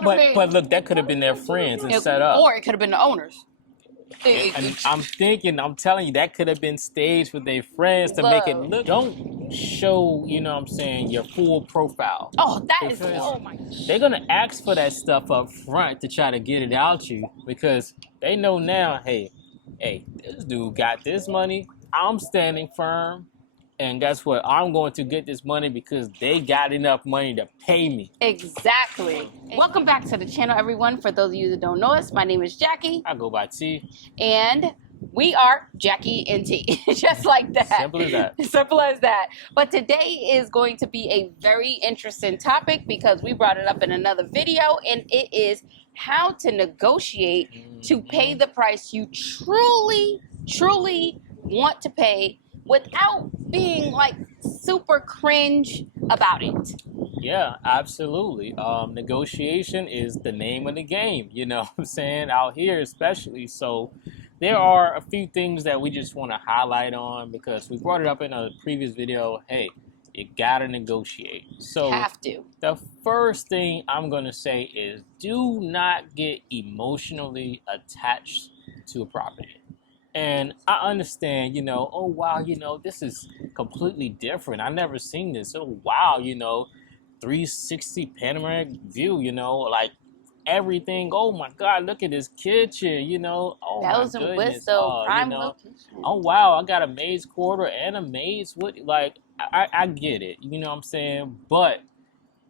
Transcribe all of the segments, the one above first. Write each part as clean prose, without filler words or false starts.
But look, that could have been their friends and set up. Or it could have been the owners. And I'm telling you, that could have been staged with their friends to make it look. Don't show, you know what I'm saying, your full profile. Oh, that is, oh my God. They're going to ask for that stuff up front to try to get it out you because they know now, hey, this dude got this money. I'm standing firm. And guess what? I'm going to get this money because they got enough money to pay me. Exactly. Welcome back to the channel, everyone. For those of you that don't know us, my name is Jackie. I go by T. And we are Jackie and T. Just like that. Simple as that. Simple as that. But today is going to be a very interesting topic because we brought it up in another video, and it is how to negotiate to pay the price you truly want to pay without being like super cringe about it. Yeah, absolutely. Negotiation is the name of the game, you know what I'm saying, out here especially. So there are a few things that we just want to highlight on because we brought it up in a previous video. Hey, you gotta negotiate. So have to. The first thing I'm gonna say is do not get emotionally attached to a property. And I understand, you know, oh, wow, you know, this is completely different. I never seen this. Oh, wow, you know, 360 panoramic view, you know, like everything. Oh, my God, look at this kitchen, you know. Oh, bells my and goodness. whistles, prime you know, location. Oh, wow, I got a maid's quarter and a maid's wood. Like, I get it, you know what I'm saying? But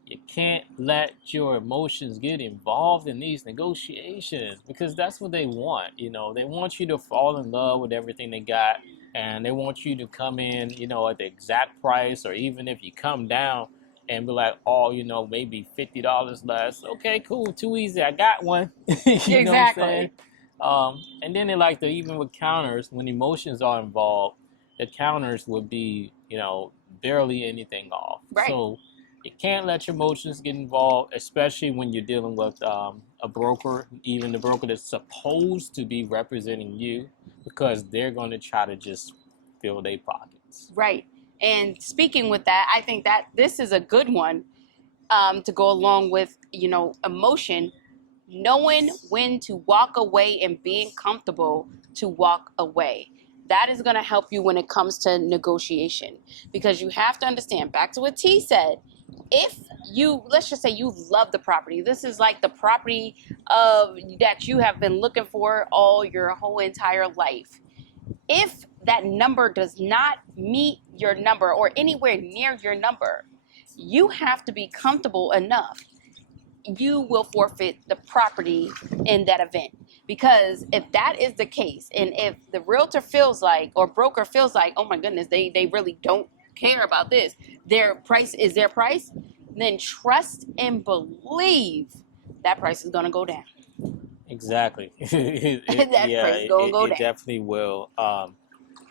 you can't let your emotions get involved in these negotiations because that's what they want. You know, they want you to fall in love with everything they got, and they want you to come in, you know, at the exact price, or even if you come down and be like, oh, you know, maybe $50 less. Okay, cool, too easy. I got one. you exactly. know what I'm saying? And then they like to, even with counters, when emotions are involved, the counters would be, you know, barely anything off. Right. So you can't let your emotions get involved, especially when you're dealing with a broker, even the broker that's supposed to be representing you, because they're going to try to just fill their pockets. Right. And speaking with that, I think that this is a good one to go along with, you know, emotion, knowing when to walk away and being comfortable to walk away. That is going to help you when it comes to negotiation, because you have to understand, back to what T said, if you, let's just say you love the property, this is like the property that you have been looking for all your whole entire life. If that number does not meet your number or anywhere near your number, you have to be comfortable enough. You will forfeit the property in that event. Because if that is the case, and if the realtor feels like, or broker feels like, oh my goodness, they really don't care about this, their price is their price, then trust and believe that price is going to go down. Exactly. Price is going to go down. It definitely will.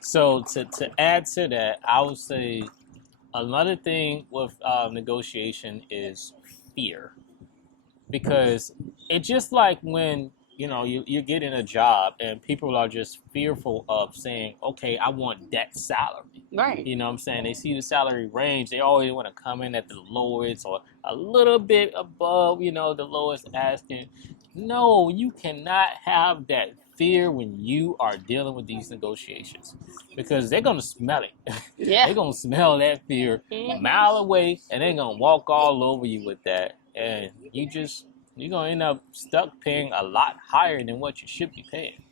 So to add to that, I would say another thing with negotiation is fear. Because it's just like when, you know, you're getting a job and people are just fearful of saying, okay, I want that salary. Right. You know what I'm saying? They see the salary range. They always want to come in at the lowest or a little bit above, you know, the lowest asking. No, you cannot have that fear when you are dealing with these negotiations, because they're going to smell it. Yeah. They're going to smell that fear a mile away, and they're going to walk all over you with that. And you're going to end up stuck paying a lot higher than what you should be paying.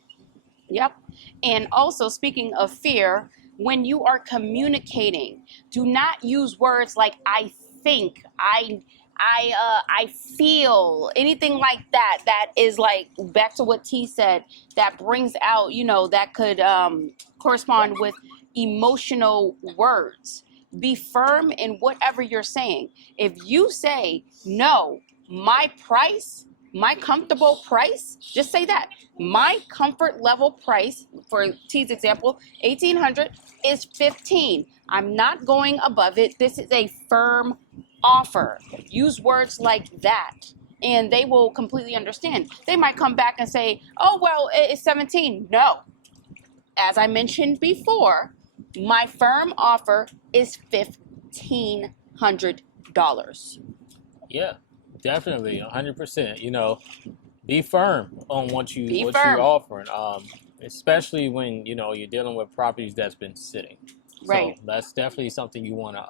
Yep. And also, speaking of fear, when you are communicating, do not use words like I think, I feel, anything like that. That is like, back to what T said, that brings out, you know, that could correspond with emotional words. Be firm in whatever you're saying. If you say, no, my price, my comfortable price, just say that. My comfort level price, for T's example, $1,800 is $1,500. I'm not going above it. This is a firm offer. Use words like that, and they will completely understand. They might come back and say, oh, well, it's $1,700. No. As I mentioned before, my firm offer is $1,500. Yeah. Definitely, 100%. You know, be firm on what you Be what you're firm. offering. Especially when you're dealing with properties that's been sitting. So Right. that's definitely something you want to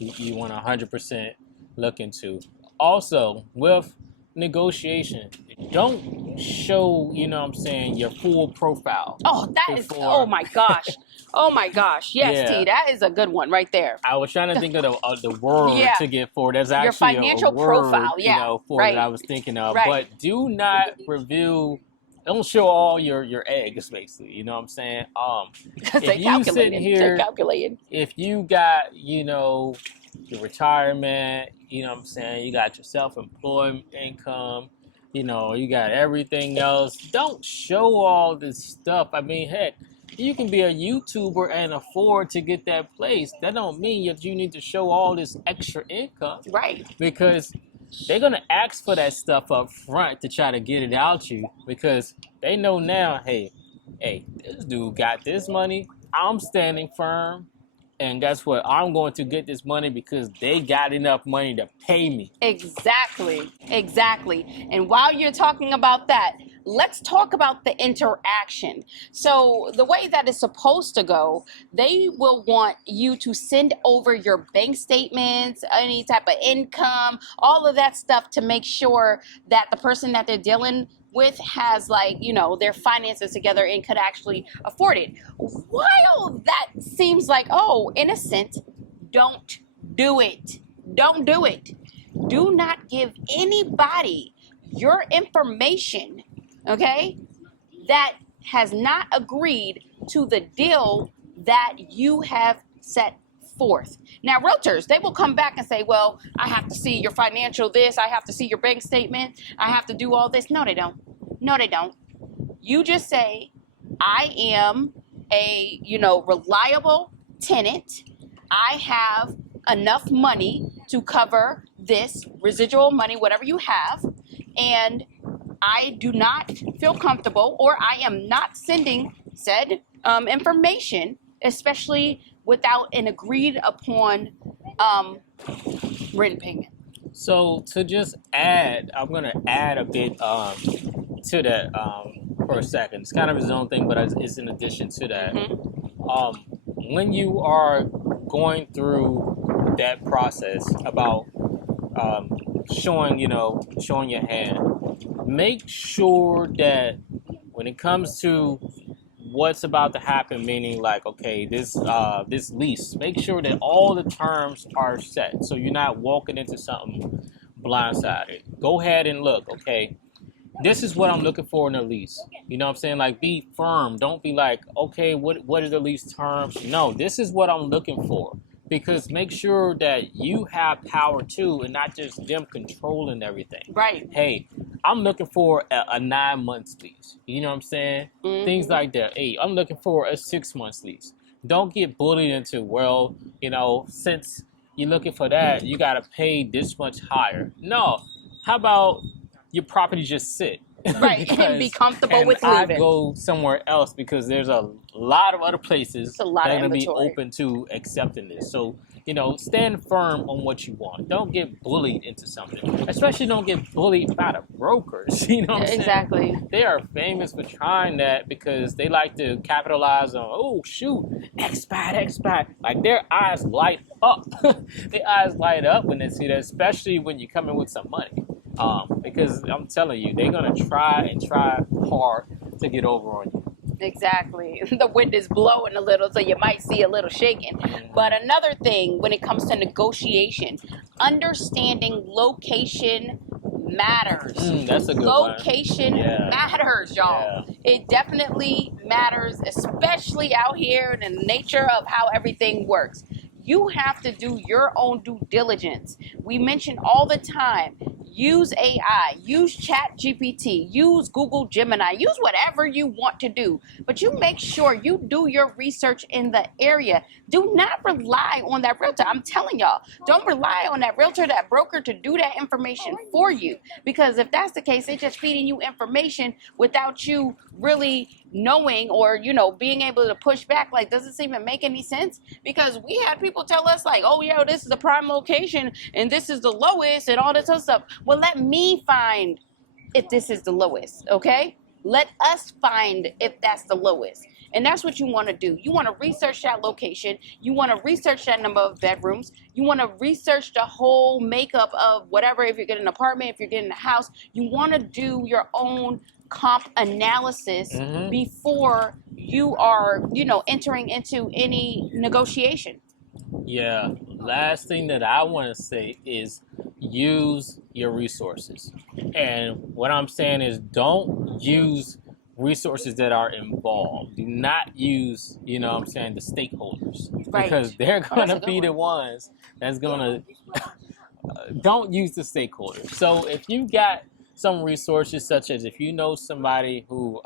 100% look into. Also, with negotiation, don't show, what I'm saying, your full profile Oh, that is, oh before. my gosh. Oh my gosh. Yes, T, Yeah, that is a good one right there. I was trying to think of the word Yeah. to get for. There's Your actually a financial word, profile. Yeah. for that Right. I was thinking of. Right. But do not reveal. Don't show all your eggs, basically. You know what I'm saying? Because If they you sitting calculated. They here, calculated. if you got, your retirement, what I'm saying, you got your self-employed income, you got everything else. Don't show all this stuff. I mean, heck, you can be a YouTuber and afford to get that place. That don't mean that you need to show all this extra income, Right. because they're gonna ask for that stuff up front to try to get it out you, because they know now, hey, this dude got this money. I'm standing firm, and guess what? I'm going to get this money because they got enough money to pay me. Exactly. Exactly. And while you're talking about that, let's talk about the interaction. So, the way that is supposed to go, they will want you to send over your bank statements, any type of income, all of that stuff to make sure that the person that they're dealing with has, like, their finances together and could actually afford it. While that seems like, oh, innocent, don't do it. Don't do it. Do not give anybody your information, okay, that has not agreed to the deal that you have set forth. Now, realtors, they will come back and say, well, I have to see your financial this, I have to see your bank statement, I have to do all this. No, they don't. No, they don't. You just say, I am a, reliable tenant. I have enough money to cover this residual money, whatever you have, and I do not feel comfortable, or I am not sending said information, especially without an agreed upon rent payment. So to just add, I'm gonna add a bit to that for a second. It's kind of his own thing, but it's in addition to that. When you are going through that process about showing your hand, make sure that when it comes to what's about to happen, meaning like, okay, this lease, make sure that all the terms are set, so you're not walking into something blindsided. Go ahead and look, okay, this is what I'm looking for in a lease. You know what I'm saying? Like, be firm. Don't be like, okay, what are the lease terms? No, this is what I'm looking for. Because make sure that you have power too, and not just them controlling everything. Right. Hey, I'm looking for a 9 months lease. You know what I'm saying? Mm-hmm. Things like that. Hey, I'm looking for a 6 months lease. Don't get bullied into, well, since you're looking for that, you got to pay this much higher. No. How about your property just sit? Right. And be comfortable with I leaving. go somewhere else, because there's a lot of other places It's a lot that are of going to be inventory. open to accepting this. So, stand firm on what you want. Don't get bullied into something. Especially don't get bullied by the brokers. You know what I'm saying? Exactly. They are famous for trying that, because they like to capitalize on, oh, shoot, expat. Like, their eyes light up. Their eyes light up when they see that, especially when you come in with some money. Because I'm telling you, they're going to try hard to get over on you. Exactly. The wind is blowing a little, so you might see a little shaking. But another thing, when it comes to negotiation, understanding location matters. That's a good Location matters, y'all. Yeah. It definitely matters, especially out here in the nature of how everything works. You have to do your own due diligence. We mention all the time, use AI, use Chat GPT, use Google Gemini, use whatever you want to do. But you make sure you do your research in the area. Do not rely on that realtor. I'm telling y'all, don't rely on that realtor, that broker to do that information for you. Because if that's the case, they're just feeding you information without you really knowing or, you know, being able to push back. Like, does this even make any sense? Because we had people tell us like, oh yeah, this is the prime location and this is the lowest and all this other stuff. Well, let me find if this is the lowest, okay? Let us find if that's the lowest. And that's what you want to do. You want to research that location. You want to research that number of bedrooms. You want to research the whole makeup of whatever, if you're getting an apartment, if you're getting a house. You want to do your own comp analysis before you are, you know, entering into any negotiation. Yeah. Last thing that I want to say is use your resources. And what I'm saying is don't use resources that are involved. Do not use, you know what I'm saying, the stakeholders. Right. Because they're going to good be the one. ones that's going to... Don't use the stakeholders. So if you got some resources, such as if you know somebody who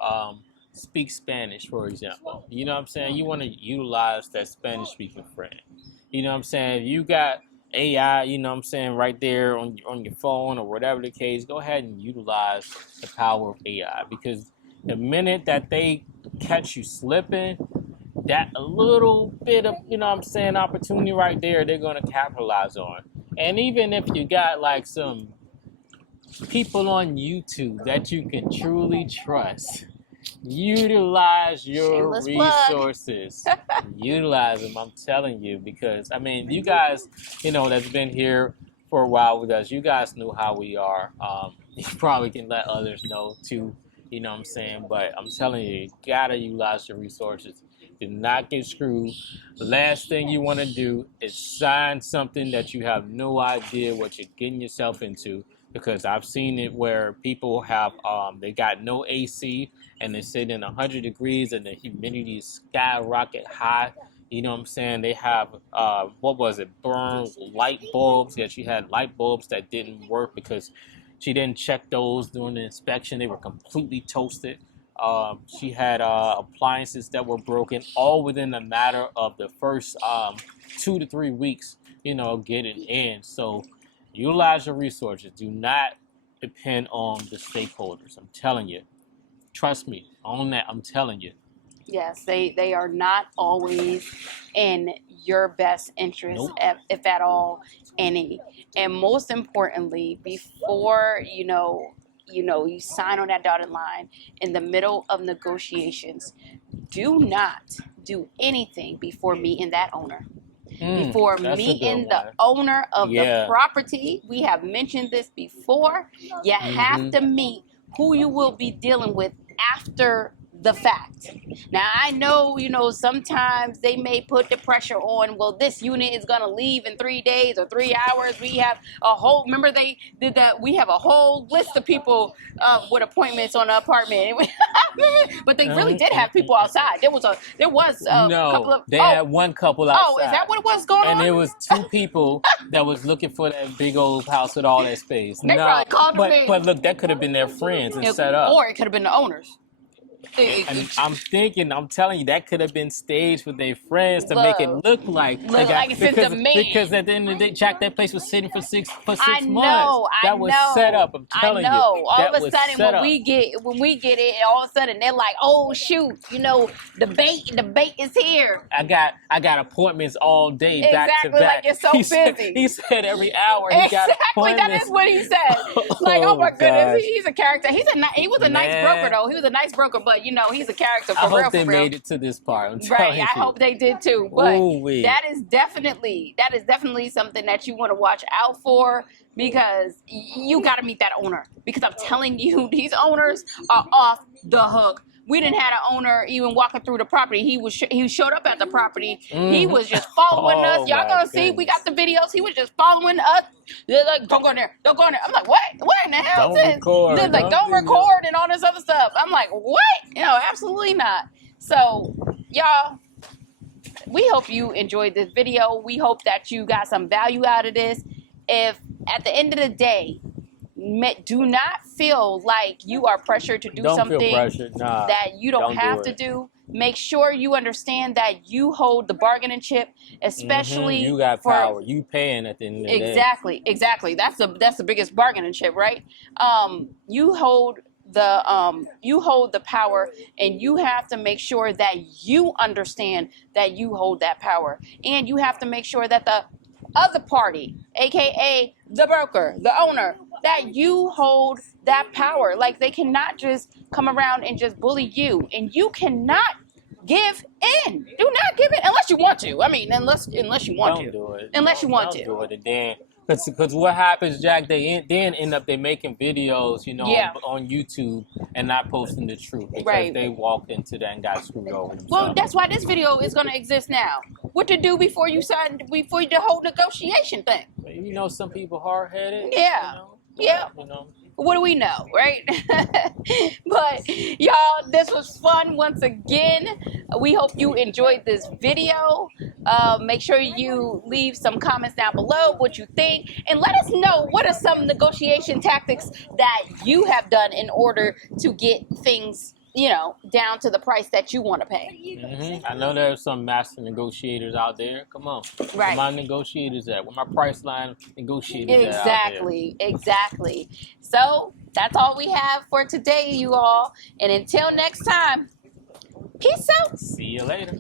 speaks Spanish, for example, you know what I'm saying, you want to utilize that Spanish speaking friend. You know what I'm saying? You got AI, you know what I'm saying, right there on your phone or whatever the case. Go ahead and utilize the power of AI, because the minute that they catch you slipping, that a little bit of, you know what I'm saying, opportunity right there, they're going to capitalize on. And even if you got like some people on YouTube that you can truly trust, utilize your Shameless plug. resources. Utilize them, I'm telling you, because I mean, you guys, you know, that's been here for a while with us, you guys knew how we are. You probably can let others know too, you know what I'm saying, but I'm telling you, you gotta utilize your resources. Do not get screwed. The last thing you want to do is sign something that you have no idea what you're getting yourself into, because I've seen it where people have they got no AC and they sit in 100 degrees and the humidity is skyrocket high. You know what I'm saying? They have what was it, burned light bulbs. Yeah, she had light bulbs that didn't work because she didn't check those during the inspection. They were completely toasted. She had appliances that were broken, all within a matter of the first 2 to 3 weeks, you know, getting in. So utilize your resources. Do not depend on the stakeholders. I'm telling you. Trust me on that. I'm telling you. Yes, they are not always in your best interest, Nope. if at all any. And most importantly, before you sign on that dotted line in the middle of negotiations, do not do anything before meeting that owner. Before meeting the owner of the property. We have mentioned this before. You have to meet who you will be dealing with after the fact. Now, I know, sometimes they may put the pressure on, well, this unit is going to leave in 3 days or 3 hours. We have remember they did that? We have a whole list of people with appointments on the apartment. But they really did have people outside. There was a couple of... They had one couple outside. Oh, is that what was going on? And there was 2 people that was looking for that big old house with all that space. They probably called me. But look, that could have been their friends and set up. Or it could have been the owners. And I'm telling you, that could have been staged with their friends to make it look like because at the end of the day, Jack, that place was sitting for six months. That was set up. I'm telling you. All of a sudden, when we get it, all of a sudden they're like, oh shoot, the bait is here. I got appointments all day, back to back. Like you're so busy. He said every hour he got appointments. That is what he said. Like, oh my goodness, he's a character. He was a nice broker though. He was a nice broker, but he's a character for real. I hope they made it to this part. Right, I hope they did too. But that is definitely something that you want to watch out for, because you got to meet that owner. Because I'm telling you, these owners are off the hook. We didn't have an owner even walking through the property. He showed up at the property. He was just following us. Y'all gonna see? We got the videos. He was just following us. They're like, don't go in there. Don't go in there. I'm like, what? What in the hell is this? They're like, don't record and all this other stuff. I'm like, what? Absolutely not. So, y'all, we hope you enjoyed this video. We hope that you got some value out of this. If at the end of the day, do not feel like you are pressured to do Don't something feel pressured. Nah, that you don't have to do. Make sure you understand that you hold the bargaining chip, especially You got for power. You paying at the end of the day. exactly. That's the biggest bargaining chip, right? You hold the power, and you have to make sure that you understand that you hold that power, and you have to make sure that the other party, aka the broker, the owner, that you hold that power. Like, they cannot just come around and just bully you, and you cannot give in. Do not give in unless you want to. I mean, unless you want to. Don't do it. Unless you want don't to. do it. And then, because what happens, Jack? Then end up they making videos, on YouTube and not posting the truth because they walked into that and got screwed over themselves. Well, that's why this video is going to exist now. What to do before you the whole negotiation thing. Some people hard-headed. Yeah. Yeah. What do we know, right? But y'all, this was fun once again. We hope you enjoyed this video. Make sure you leave some comments down below what you think, and let us know what are some negotiation tactics that you have done in order to get things down to the price that you want to pay. I know there's some master negotiators out there. Come on. Right. Where my negotiators at? Where my price line negotiators at out there? Exactly. So that's all we have for today, you all. And until next time, peace out. See you later.